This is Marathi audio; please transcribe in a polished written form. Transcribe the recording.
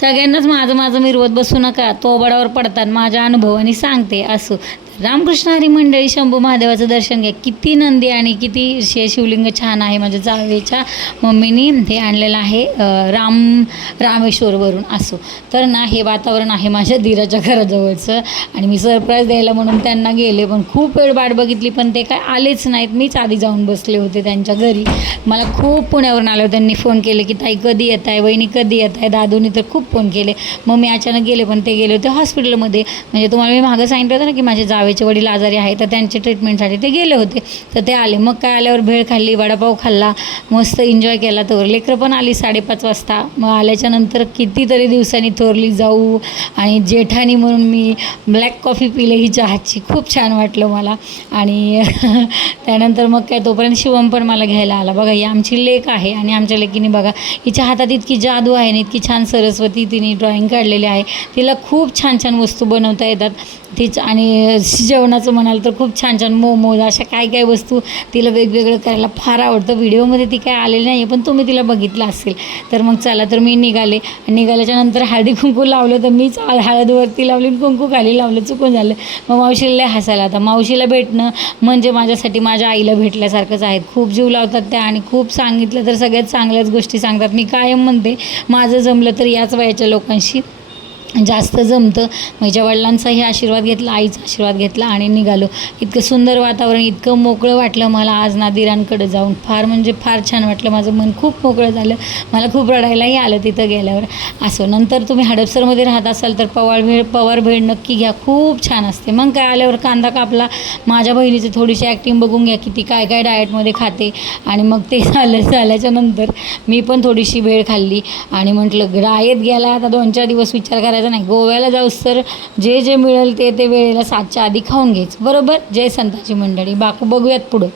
सगळ्यांनाच माझं माझं मिरवत बसू नका, तोबडावर पडतात माझ्या अनुभवाने सांगते. असो, रामकृष्ण हरी मंडळी, शंभू महादेवाचं दर्शन घ्या. किती नंदी आणि किती शिवलिंग छान आहे. माझ्या जावेच्या मम्मीनी हे आणलेलं आहे रामेश्वरवरून. असो, तर ना हे वातावरण आहे माझ्या धीराच्या घराजवळचं आणि मी सरप्राईज द्यायला म्हणून त्यांना गेले, पण खूप वेळ वाट बघितली पण ते काय आलेच नाहीत. मीच आधी जाऊन बसले होते त्यांच्या घरी. मला खूप पुण्यावरून आलं, त्यांनी फोन केले की ताई कधी येत आहे, वहिनी कधी येत आहे. दादूनी तर खूप फोन केले. मग मी अचानक गेले, पण ते गेले होते हॉस्पिटलमध्ये. म्हणजे तुम्हाला मी मागं सांगितलं होतं ना की माझे जावेचे वडील आजारी आहे, तर त्यांच्या ट्रीटमेंटसाठी ते गेले होते. तर ते आले. मग काय आल्यावर भेळ खाल्ली, वडापाव खाल्ला, मस्त एन्जॉय केला. तर लेकरं पण आली 5:30 वाजता. मग आल्याच्यानंतर कितीतरी दिवसांनी थोरली जाऊ आणि जेठानी म्हणून मी ब्लॅक कॉफी पिले ही चहाची. खूप छान वाटलं मला. आणि त्यानंतर मग काय तोपर्यंत शिवम पण मला घ्यायला आला. बघा ही आमची लेक आहे आणि आमच्या लेकीने बघा हिच्या हातात इतकी जादू आहे आणि इतकी छान सरस्वती तिने ड्रॉइंग काढलेली आहे. तिला खूप छान छान वस्तू बनवता येतात तीच. आणि जेवणाचं म्हणाल तर खूप छान छान मोमोज अशा काय काय वस्तू तिला वेगवेगळं करायला फार आवडतं. व्हिडिओमध्ये ती काय आलेली नाही आहे, पण तुम्ही तिला बघितलं असेल. तर मग चला, तर मी निघाल्याच्या नंतर हळदी कुंकू लावलं. तर मीच हळदवरती लावली, कुंकू खाली लावलं, चुकून झालं. मग मावशीला लय हसायला. आता मावशीला भेटणं म्हणजे माझ्यासाठी माझ्या आईला भेटल्यासारखंच आहे. खूप जीव लावतात त्या आणि खूप सांगितलं तर सगळ्यात चांगल्याच गोष्टी सांगतात. मी कायम म्हणते माझं जमलं तर याच वयाच्या लोकांशी जास्त जमतं. माझ्या वडिलांचाही आशीर्वाद घेतला, आईचा आशीर्वाद घेतला आणि निघालो. इतकं सुंदर वातावरण, इतकं मोकळं वाटलं मला आज नादिरांकडे जाऊन. फार म्हणजे फार छान वाटलं. माझं मन खूप मोकळं झालं. मला खूप रडायलाही आलं तिथं गेल्यावर. असं नंतर तुम्ही हडपसरमध्ये राहत असाल तर पवार भेळ नक्की घ्या, खूप छान असते. मग काय आल्यावर कांदा कापला. माझ्या बहिणीची थोडीशी ॲक्टिंग बघून घ्या की ती काय काय डाएटमध्ये खाते. आणि मग ते झाल्याच्या नंतर मी पण थोडीशी भेळ खाल्ली आणि म्हटलं डाएट गेला आता 2-4 दिवस विचार करायचा नाही. गोव्याला जाऊस तर जे जे मिळेल ते वेळेला 7च्या आधी खाऊन घ्यायचं. बरोबर. जय संताची मंडळी. बघूयात पुढं.